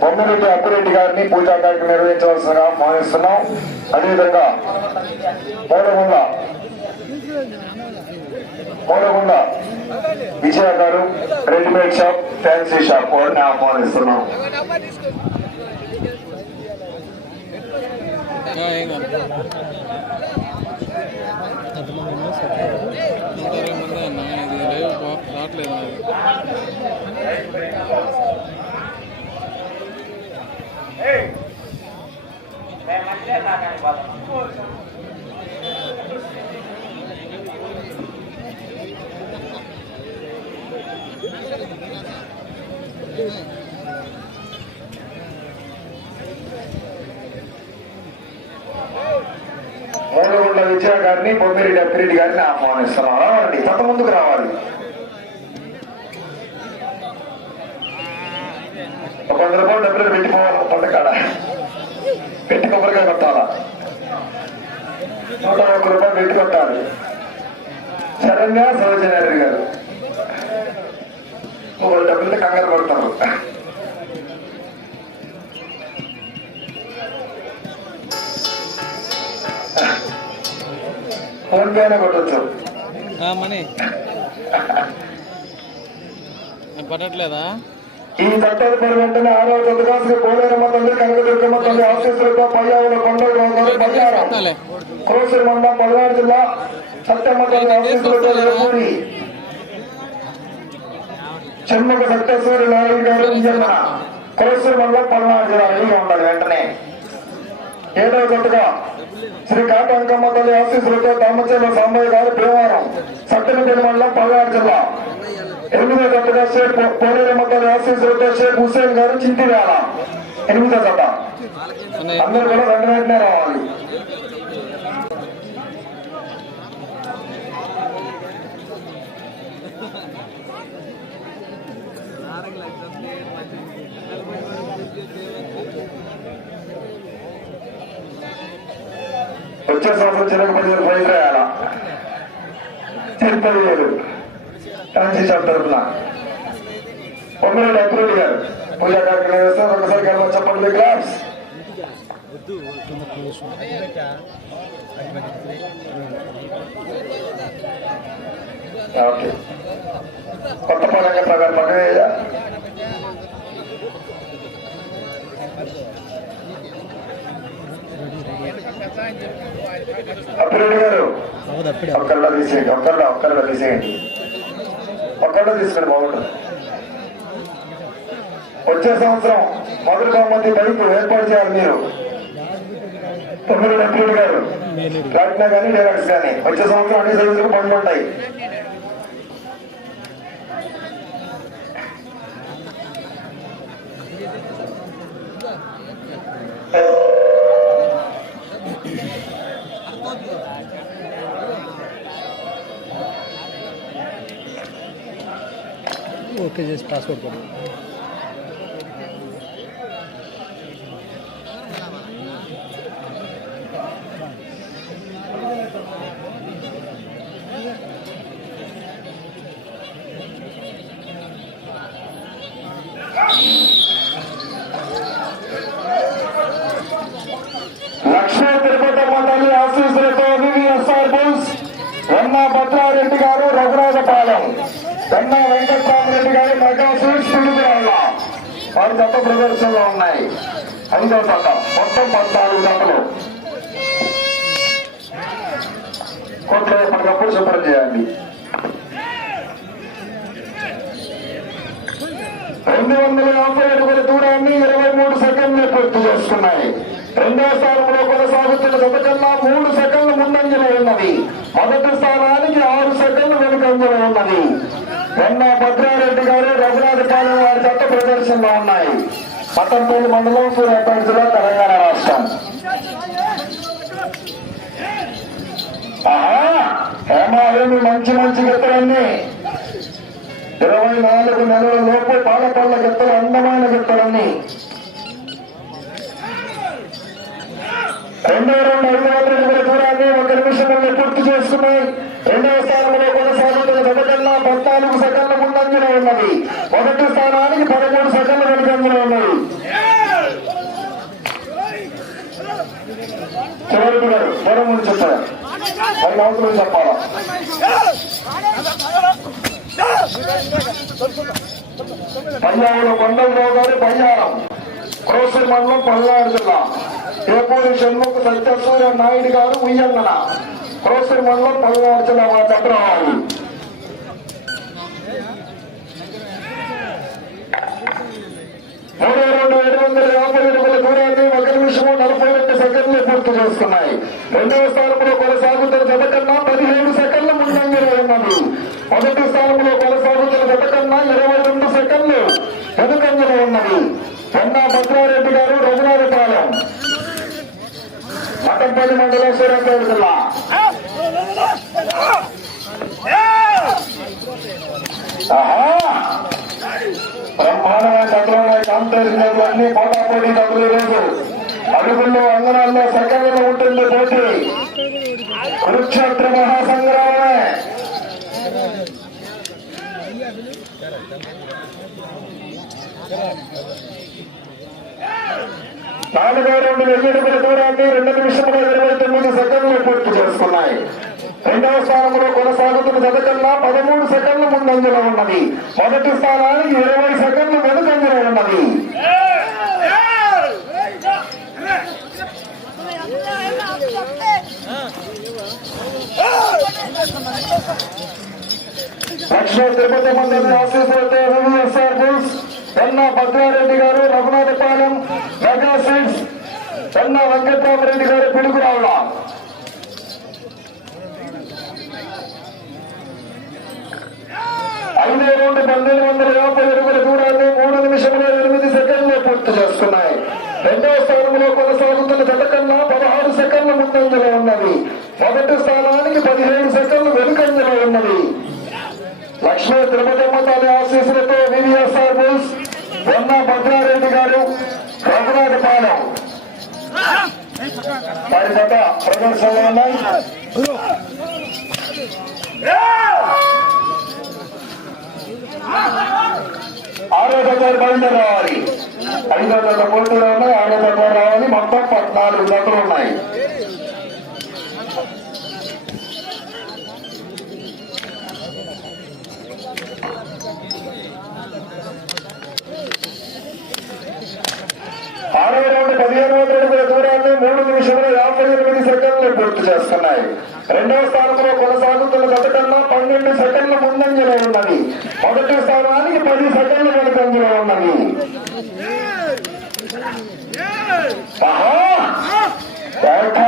బొమ్మరెడ్డి అప్పిరెడ్డి గారిని పూజా కార్యక్రమం నిర్వహించవలసిందిగా ఆహ్వానిస్తున్నాం. అదేవిధంగా మూలగుండ మూలగుండ విజయ గారు రెడీమేడ్ షాప్ ఫ్యాన్సీ షాప్ వారిని ఆహ్వానిస్తున్నాం. రావట్లేదు మూడు మూలగుండ విజయ గారిని బొమ్మిరెడ్డి అప్పిరెడ్డి గారిని ఆహ్వానిస్తున్నాం రావాలండి కొత్త ముందుకు రావాలి. ఒక వంద రూపాయలు డబ్బులు పెట్టిపోవాలి పండకాడ పెట్టి కొబ్బరికాయ కొట్టాలా? నూట ఒక్క రూపాయలు పెట్టి కొట్టాలి శరణ్య సరోజనారెడ్డి గారు మూడు డబ్బులు కంగారు కొడతారు ఫోన్ పే కొట్టచ్చు. మనీ. నాకు పడట్లేదా ఈ తట్టల వెంటనే ఆరో చంద్రకాసులు కోడేరమ్మ తల్లి కనకదుర్గమ్మ తల్లి ఆశీస్సులతో పయ్యావుల కొండలు బయ్యారం వస్తాలే. మండలం పల్నాడు జిల్లా సత్యమ్మ తల్లి ఆశీస్సులతో ఎరుపూరి చెమ్మక సత్యసూరి నారాయణ గారు విజయమ్మ క్రోసూరు మండలం పల్నాడు జిల్లా రెడీగా ఉండాలి వెంటనే ఏడవ జట్టుగా శ్రీ కాటంకమ్మ తల్లి ఆశీస్సులతో దామచేల సాంబయ్య గారు భీమవరం సత్యనపల్లి మండలం పల్నాడు జిల్లా ఎనిమిదో జట్టుగా షేక్ పోలేరమ్మ తల్లి ఆశీస్సులతో షేక్ హుసేన్ గారు చింతిరాల ఎనిమిదో జత అన్నయ్య అందరూ కూడా రెండు వెంటనే రావాలి. వచ్చే సంవత్సరం చిన్నక పదివేలు ఫైన్ రాయాలా? తిరుపతి షాప్ తరఫున పొమ్మరెడ్డి అప్రూవ్ గారు. పూజా కార్యక్రమం చేస్తారు ఒకసారి గర్వ చెప్పండి క్లాస్ ఓకే. కొత్త పరంగా ప్రకారం పక్కన అప్రూవ్ గారు ఒక్కళ్ళ తీసేయండి ఒక్కళ్ళ ఒక్కళ్ళ తీసేయండి. పక్కన తీసుకుని బాగుంటుంది వచ్చే సంవత్సరం మొదటి బహుమతి బైక్ ఏర్పాటు చేయాలి మీరు. తొమ్మిది డెప్యూటీ గారు ప్లాటినా కానీ డైరెక్ట్స్ కానీ వచ్చే సంవత్సరం అన్ని సైజులకు బండ్లు ఉంటాయి. ఓకే చేసి పాస్పోర్ట్ కొడు. లక్ష్మీ తిరుపతి మండలి ఆశీస్సులతో వివిఎస్ఆర్ బోస్ వెన్న భద్రారెడ్డి వెన్న వెంకటరామరెడ్డి గారి మెగా స్వీట్స్ పిడుగురాళ్ళ వారి గత ప్రదర్శనలో ఉన్నాయి. ఐదో జత మొత్తం పద్నాలుగు గంటలు కోట్లు ఎప్పటికప్పుడు శుభ్రం చేయండి రెండు వందల యాభై అడుగుల దూరాన్ని ఇరవై మూడు సెకండ్లు పూర్తి చేసుకున్నాయి. రెండో స్థానంలో కొనసాగుతున్న గతకన్నా మూడు సెకండ్లు ముందంజలో ఉన్నది. మొదటి స్థానానికి ఆరు సెకండ్లు వెనుకంజలో ఉన్నది. వెన్న భద్రారెడ్డి గారు రఘునాథపాలెం వారి జత ప్రదర్శనలో ఉన్నాయి. పట్టంపల్లి మండలం సూర్యాపేట జిల్లా తెలంగాణ రాష్ట్రం. ఆహా హేమాలేమి మంచి మంచి గిత్తలన్నీ. ఇరవై నాలుగు నెలల లోపు పాలపల్ల గిత్తలు అందమైన గిత్తలన్నీ. రెండు రెండు ఐదు వందల ఇరవై దూరాన్ని ఒక నిమిషంలో పూర్తి చేసుకుని రెండవ స్థానంలో కొనసాగుతున్న జత కన్నా ఉన్నది మొదటి స్థానానికి పదమూడు సెకండ్లు వెనుక ముందంజలో ఉన్నాయి. చివరికి గారు దూరం ముందు చెప్పారు పైన అవసరం చెప్పాలా? పల్లారులో కొండలరావు గారి పయ్యారం క్రోసర్ మండలం పల్నాడు జిల్లా. ఏపూరి షణ్ముఖ సత్యసూర్య నాయుడు గారు ఉయ్యంగన. క్రోసర్ మండలం పల్నాడు జిల్లా మా దగ్గర మూడు రెండు ఏడు వందల యాభై ఎనిమిది దూరాన్ని ఒక నిమిషము నలభై రెండు సెకండ్లు పూర్తి చేస్తున్నాయి. రెండవ స్థానంలో కొనసాగుతున్న జత కన్నా పదిహేను సెకండ్ల ముందంజలో ఉన్నది. మొదటి స్థానంలో కొనసాగుతున్న జత కన్నా ఇరవై రెండు సెకండ్లు వెనుకంజలో ఉన్నది. పొన్నా భద్రారెడ్డి గారు రఘునాథపాలెం. మటంపల్లి మండలం సూర్యాపేట జిల్లా. ఆహా! బ్రహ్మాండమైన దగ్గర కాంపిటీషన్ అన్ని లేదు. అడుగుల్లో అంగనాల్లో సెకండ్లో ఉంటుంది పోటీ. కురుక్షేత్ర మహాసంగ్రామమే. నాలుగో రెండు వెయ్యి దూరాన్ని రెండు నిమిషముల ఇరవై తొమ్మిది సెకండ్లు పూర్తి చేసుకున్నాయి. రెండవ స్థానంలో కొనసాగుతున్న జతకన్నా పదమూడు సెకండ్లు ముందంజలో ఉన్నది. మొదటి స్థానానికి ఇరవై సెకండ్లు వెనుకంజలో ఉన్నది. లక్ష్మీ తిరుపతి మండలి ఆశీస్సులతో ఎస్ఆర్ బుల్స్ ఎన్న భద్రారెడ్డి గారు రఘునాథపాలెం మెగా సీట్స్ ఎన్న వెంకట్రామరెడ్డి గారు పిడుగురావుల ఐదు రెండు పన్నెండు వందల యాభై అడుగుల దూరాన్ని మూడు నిమిషముల ఎనిమిది సెకండ్లు పూర్తి చేస్తున్నాయి రెండవ స్థానంలో కొనసాగుతున్న జత కన్నా పదహారు సెకండ్ల ముందంజలో ఉన్నది మొదటి స్థానానికి పదిహేను సెకండ్లు వెనుకంజలో ఉన్నది లక్ష్మీ తిరుపతమ్మ తల్లి ఆశీస్సులతో వివిఎస్ఆర్ బుల్స్ పొన్న భద్రారెడ్డి గారు రఘునాథపాలెం వారి జత ప్రదర్శనలో ఉన్నాయి. Yeah! జత బయలుదేరి రావాలి ఐదు వందల కోట్లు ఉన్నాయి ఆరో జత రావాలి. మొత్తం పద్నాలుగు జతలు ఉన్నాయి. ఆరో రెండు పదిహేను వందల దూరాన్ని మూడు నిమిషంలో యాభై ఎనిమిది సెకండ్లు పూర్తి చేస్తున్నాయి. రెండవ స్థానంలో కొనసాగుతున్న జత కన్నా పన్నెండు సెకండ్ల ముందంజలో ఉన్నది. మొదటి స్థానానికి పది సెకండ్ల వెనుకంజలో ఉన్నది ఆహా! ఏటా!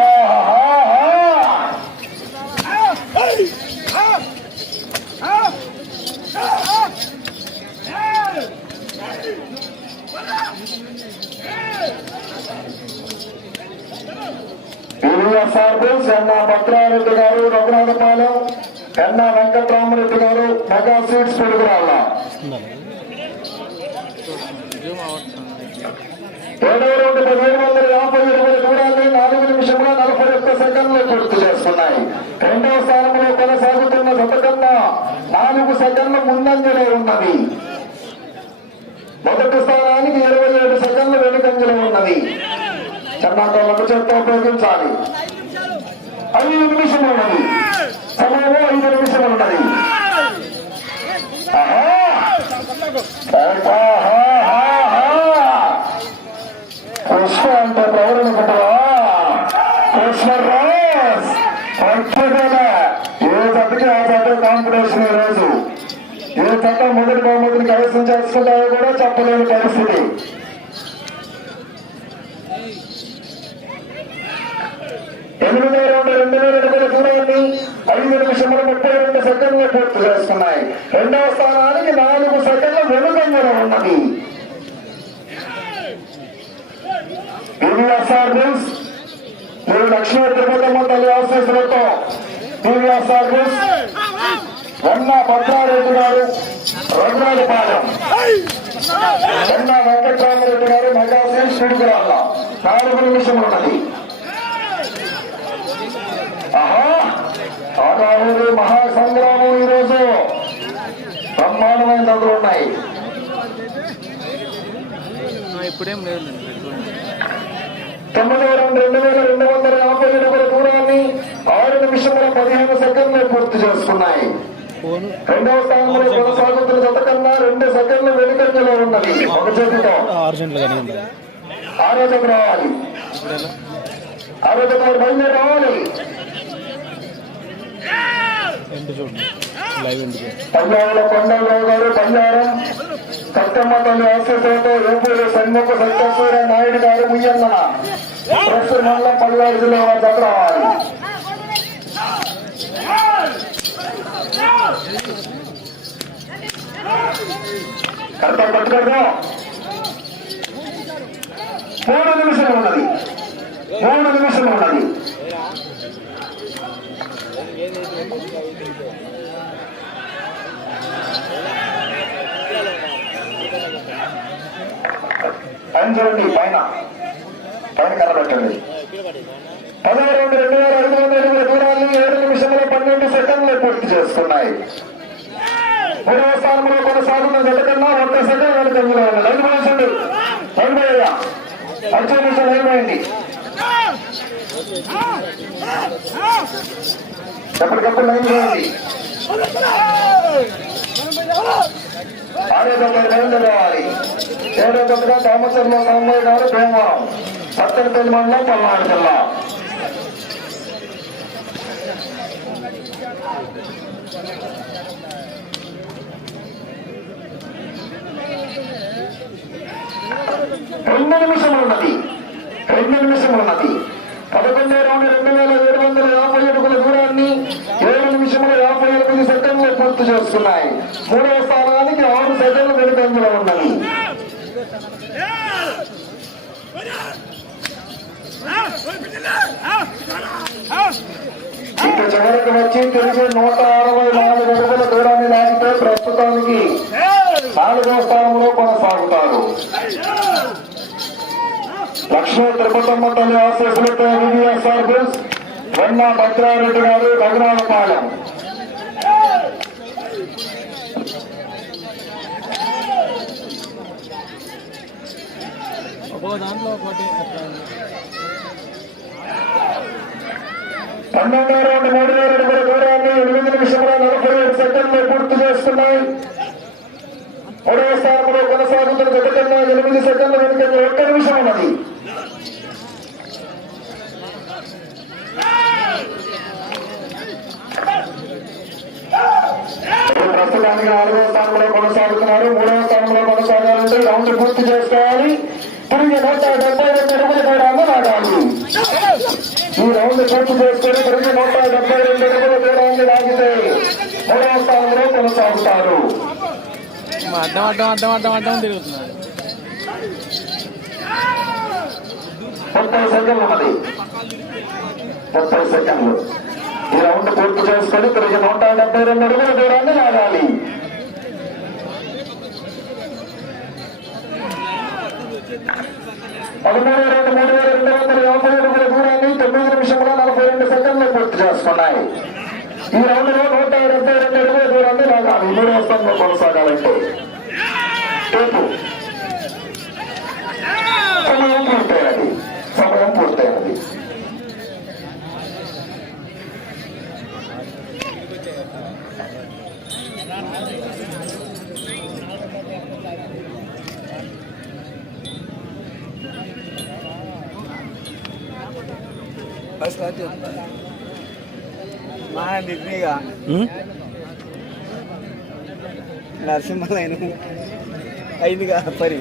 ఆహా! ఆహా! వివిఎస్ఆర్ బోస్ ఎన్న భద్రారెడ్డి గారు రఘునాథపాలెం ఎన్నా వెంకట్రామరెడ్డి గారు మెగా సీట్స్ పిలుగురాళ్ళ ఏడవ రౌండ్ పదిహేడు వందల యాభై ఇరవై దూరాన్ని నాలుగు నిమిషముల నలభై ఒక్క సెకండ్లు పూర్తి చేస్తున్నాయి. రెండవ స్థానంలో కొనసాగుతున్న జత నాలుగు సెకండ్ల ముందంజలో ఉన్నది. మొదటి స్థానానికి ఇరవై ఏడు సెకండ్ల వెనుకంజలో ఉన్నది. చెన్నాతో చెత్త ఉపయోగించాలి. ఐదు నిమిషం ఉన్నది. సమయము ఐదు నిమిషాలు ఉన్నది కృష్ణ అంటే ఎవరు అనుకుంటావా కృష్ణ రాజ్! ప్రత్యేకత ఏ జతకి ఆ జత కాంపిటీషన్ ఈరోజు ఏ జత మొదటి బహుమతిని కైవసం చేసుకుంటారో కూడా చెప్పలేని పరిస్థితి. ఎనిమిది రౌండ్ రెండు వేల ఎనిమిది చూడండి ఐదు నిమిషముల ముప్పై రెండు సెకండ్లు పూర్తి చేస్తున్నాయి రెండవ స్థానానికి నాలుగు సెకండ్ల వెనుకంజలో ఉన్నది. టీవీఎస్ఆర్ న్యూస్ మీరు లక్ష్మీ తిరుపతమ్మ తల్లి ఆశీస్సులతో టీవీఎస్ఆర్ న్యూస్ వెన్న భద్రారెడ్డి గారు రఘునాథపాలెం వెన్న వెంకటరామరెడ్డి గారు మెగాసీన్ స్టూడియోల నాలుగు నిమిషం ఉన్నది ఆహా ఆదావుడి మహాసంగ్రామం ఈరోజు బ్రహ్మాండమైన దగ్గర ఉన్నాయి. ఇప్పుడేం లేదు. పెట్రోల్ తొమ్మిది రౌండ్ రెండు వేల రెండు వందల యాభై అడుగుల దూరాన్ని ఆరు నిమిషముల పదిహేను సెకండ్లు పూర్తి చేసుకున్నాయి. రెండవ స్థానంలో కొనసాగుతున్న జత కన్నా రెండు సెకండ్లు వెనుకంజలో ఉన్నది. ఒక చేతితో ఆరో జత రావాలి. ఆరో జత బయలుదేరి రావాలి. ఎంత కొండలరావు గారు పల్లారం సత్యమ్మ తల్లి ఆశీస్సులతో ఏపూరు సన్ముఖ సత్యసూర్య నాయుడు గారు ముయ్యన్న. ప్రస్తుత మండలం పల్లారు జిల్లా వారి రావాలి మూడు నిమిషాలు ఉన్నది. మూడు నిమిషాలు ఉన్నది. పైన పైన పైన కనబెట్టండి పదహారు రెండు రెండు వేల ఐదు వందల అడుగుల దూరాన్ని ఏడు నిమిషంలో పన్నెండు సెకండ్లు పూర్తి చేసుకున్నాయి. మూడవ స్థానంలో కొనసాగుతున్న జత ఒక్క సెకండ్ వెనుకంజలో ఉంది లైన్ వేసండి లైన్ వేయ వచ్చే నిమిషం లైన్ ఎప్పటికప్పుడు లైన్ చేయండి ఆరో తొమ్మిది లైన్లు రావాలి ఏడో గారు భీమవరం పత్తనపల్లి మండలం పల్నాడు జిల్లా రెండు నిమిషం ఉన్నది. రెండు నిమిషం ఉన్నది. పదకొండు రెండు రెండు వేల ఏడు వందల యాభై అడుగుల దూరాన్ని ఏడు నిమిషముల యాభై ఎనిమిది గుర్తు చేస్తున్నాయి. మూడవ స్థానానికి ఆరు సెకండ్లు వెనుకంజలో ఉన్నది ఇటు చివరికి వచ్చి తిరిగి నూట అరవై నాలుగు అడుగుల దూరాన్ని దాటితే ప్రస్తుతానికి నాలుగో స్థానంలో కొనసాగుతారు. లక్ష్మీ తిరుపతమ్మ తల్లి ఆశీస్సులతో వివిఎస్ఆర్ సర్వీస్ వెన్నా భద్రారెడ్డి గారు రఘునాథపాలెం ఒక్కో దాంట్లో ఒకటి అట్లా ఉంది. పన్నెండో రౌండ్ మూడు వేల అడుగుల దూరాన్ని ఎనిమిది నిమిషముల నలభై ఏడు సెకండ్లు పూర్తి చేస్తున్నాయి మూడవ స్థానంలో కొనసాగుతున్న ఎనిమిది సెకండ్ల వెనుక ఒక్క నిమిషం ఉన్నది ప్రస్తుతానికి నాలుగవ స్థానంలో కొనసాగుతున్నారు. మూడవ స్థానంలో కొనసాగాలంటే రౌండ్ పూర్తి చేస్తారు నూట డెబ్బై రెండు అడుగుల దూరాన్ని లాగాలి ఈ రౌండ్ పూర్తి చేసుకొని తిరిగి నూట డెబ్బై రెండు అడుగుల దూరాన్ని లాగితే మూడవ స్థానంలో కొనసాగుతారు అడ్డం అడ్డం అడ్డం అడ్డం అడ్డం తిరుగుతున్నాడు ముప్పై సెకండ్లు ఉన్నది. ముప్పై సెకండ్లు. ఈ రౌండ్ పూర్తి చేసుకొని తిరిగి నూట డెబ్బై రెండు అడుగుల దూరాన్ని లాగాలి. పదమూడు రెండు మూడు వేల రెండు వందల యాభై అడుగుల దూరాన్ని తొమ్మిది నిమిషముల నలభై రెండు సెకండ్లు పూర్తి చేసుకున్నాయి ఈ రౌండ్లో నూట డెబ్బై రెండు అడుగుల దూరాన్ని లాగాలి మూడవ స్థానంలో కొనసాగాలంటే టేపు నరసింహలైన అయిందిగా పరి.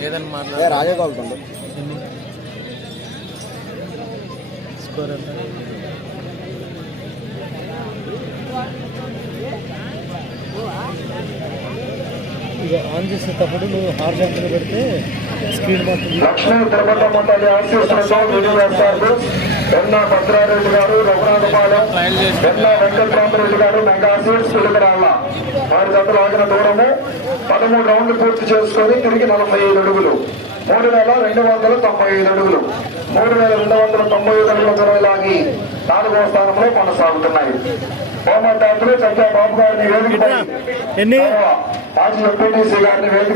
ఏదని మాట్లాడే. స్కోర్ ఇక ఆన్ చేసేటప్పుడు నువ్వు హార్జెంట్లు పెడితే స్క్రీన్ మాత్రం ఎన్న భద్రారెడ్డి గారు రఘునాథపాలెం ఎన్న వెంకటరామరెడ్డి గారు మెగా సీట్స్ పిలుగురాళ్ళ వారి జతలు ఆగిన దూరము పదమూడు రౌండ్లు పూర్తి చేసుకొని తిరిగి నలభై ఐదు అడుగులు. మూడు వేల రెండు వందల తొంభై ఐదు అడుగులు. మూడు వేల రెండు వందల తొంభై ఐదు అడుగుల దూరం లాగి నాలుగవ స్థానంలో కొనసాగుతున్నాయి. హోంమంత్రులు చక్కా బాబు గారిని వేదికపై ఎన్ని? మాజీ ఎంపీటీసీ గారిని వేదిక